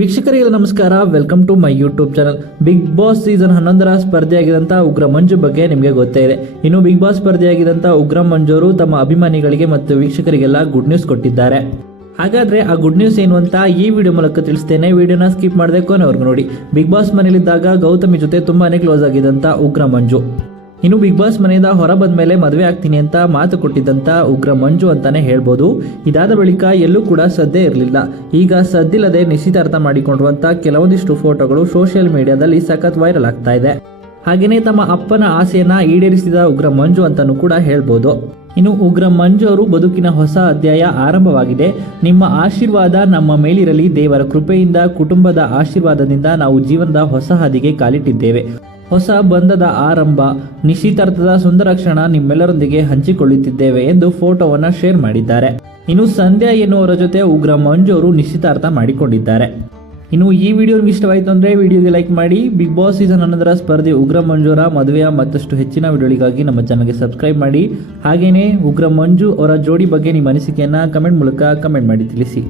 ವೀಕ್ಷಕರಿಗೆ ನಮಸ್ಕಾರ, welcome to my YouTube channel. Bigg Boss season 11ರ ಸ್ಪರ್ಧೆಯಾಗಿದ್ದಂಥ ಉಗ್ರ ಮಂಜು ಬಗ್ಗೆ ನಿಮಗೆ ಗೊತ್ತೇ ಇದೆ. ಇನ್ನು ಬಿಗ್ ಬಾಸ್ ಸ್ಪರ್ಧೆಯಾಗಿದ್ದಂಥ ಉಗ್ರ ಮಂಜು ಅವರು ತಮ್ಮ ಅಭಿಮಾನಿಗಳಿಗೆ ಮತ್ತು ವೀಕ್ಷಕರಿಗೆಲ್ಲ ಗುಡ್ ನ್ಯೂಸ್ ಕೊಟ್ಟಿದ್ದಾರೆ. ಹಾಗಾದ್ರೆ ಆ ಗುಡ್ ನ್ಯೂಸ್ ಏನು ಅಂತ ಈ ವಿಡಿಯೋ ಮೂಲಕ ತಿಳಿಸ್ತೇನೆ. ವಿಡಿಯೋನ ಸ್ಕಿಪ್ ಮಾಡದೆ ಕೊನೆವರೆಗೂ ನೋಡಿ. ಬಿಗ್ ಬಾಸ್ ಮನೆಯಲ್ಲಿದ್ದಾಗ ಗೌತಮಿ ಜೊತೆ ತುಂಬಾನೇ ಕ್ಲೋಸ್ ಆಗಿದ್ದಂಥ ಉಗ್ರ ಮಂಜು ಇನ್ನು ಬಿಗ್ ಬಾಸ್ ಮನೆಯಿಂದ ಹೊರ ಬಂದ ಮೇಲೆ ಮದುವೆ ಆಗ್ತೀನಿ ಅಂತ ಮಾತು ಕೊಟ್ಟಿದ್ದಂಥ ಉಗ್ರ ಮಂಜು ಅಂತಾನೆ ಹೇಳ್ಬೋದು. ಇದಾದ ಬಳಿಕ ಎಲ್ಲೂ ಕೂಡ ಸದ್ದೇ ಇರಲಿಲ್ಲ. ಈಗ ಸದ್ದಿಲ್ಲದೆ ನಿಶ್ಚಿತಾರ್ಥ ಮಾಡಿಕೊಂಡಿರುವಂಥ ಕೆಲವೊಂದಿಷ್ಟು ಫೋಟೋಗಳು ಸೋಷಿಯಲ್ ಮೀಡಿಯಾದಲ್ಲಿ ಸಖತ್ ವೈರಲ್ ಆಗ್ತಾ ಇದೆ. ಹಾಗೆಯೇ ತಮ್ಮ ಅಪ್ಪನ ಆಸೆಯನ್ನ ಈಡೇರಿಸಿದ ಉಗ್ರ ಮಂಜು ಅಂತಾನೂ ಕೂಡ ಹೇಳ್ಬೋದು. ಇನ್ನು ಉಗ್ರ ಮಂಜು ಅವರು ಬದುಕಿನ ಹೊಸ ಅಧ್ಯಾಯ ಆರಂಭವಾಗಿದೆ. ನಿಮ್ಮ ಆಶೀರ್ವಾದ ನಮ್ಮ ಮೇಲಿರಲಿ. ದೇವರ ಕೃಪೆಯಿಂದ, ಕುಟುಂಬದ ಆಶೀರ್ವಾದದಿಂದ ನಾವು ಜೀವನದ ಹೊಸ ಹಾದಿಗೆ ಕಾಲಿಟ್ಟಿದ್ದೇವೆ. ಹೊಸ ಬಂಧದ ಆರಂಭ, ನಿಶ್ಚಿತಾರ್ಥದ ಸುಂದರ ಕ್ಷಣ ನಿಮ್ಮೆಲ್ಲರೊಂದಿಗೆ ಹಂಚಿಕೊಳ್ಳುತ್ತಿದ್ದೇವೆ ಎಂದು ಫೋಟೋವನ್ನು ಶೇರ್ ಮಾಡಿದ್ದಾರೆ. ಇನ್ನು ಸಂಧ್ಯಾ ಎನ್ನುವರ ಜೊತೆ ಉಗ್ರ ಮಂಜು ಅವರು ನಿಶ್ಚಿತಾರ್ಥ ಮಾಡಿಕೊಂಡಿದ್ದಾರೆ. ಇನ್ನು ಈ ವಿಡಿಯೋ ನಿಮಗೆ ಇಷ್ಟವಾಯಿತು ಅಂದರೆ ವಿಡಿಯೋಗೆ ಲೈಕ್ ಮಾಡಿ. ಬಿಗ್ ಬಾಸ್ ಸೀಸನ್ 11ರ ಸ್ಪರ್ಧೆ ಉಗ್ರ ಮಂಜುರ ಮದುವೆಯ ಮತ್ತಷ್ಟು ಹೆಚ್ಚಿನ ವಿಡಿಯೋಗಳಿಗಾಗಿ ನಮ್ಮ ಚಾನಲ್ಗೆ ಸಬ್ಸ್ಕ್ರೈಬ್ ಮಾಡಿ. ಹಾಗೆಯೇ ಉಗ್ರ ಮಂಜು ಅವರ ಜೋಡಿ ಬಗ್ಗೆ ನಿಮ್ಮ ಅನಿಸಿಕೆಯನ್ನು ಕಮೆಂಟ್ ಮೂಲಕ ಕಮೆಂಟ್ ಮಾಡಿ ತಿಳಿಸಿ.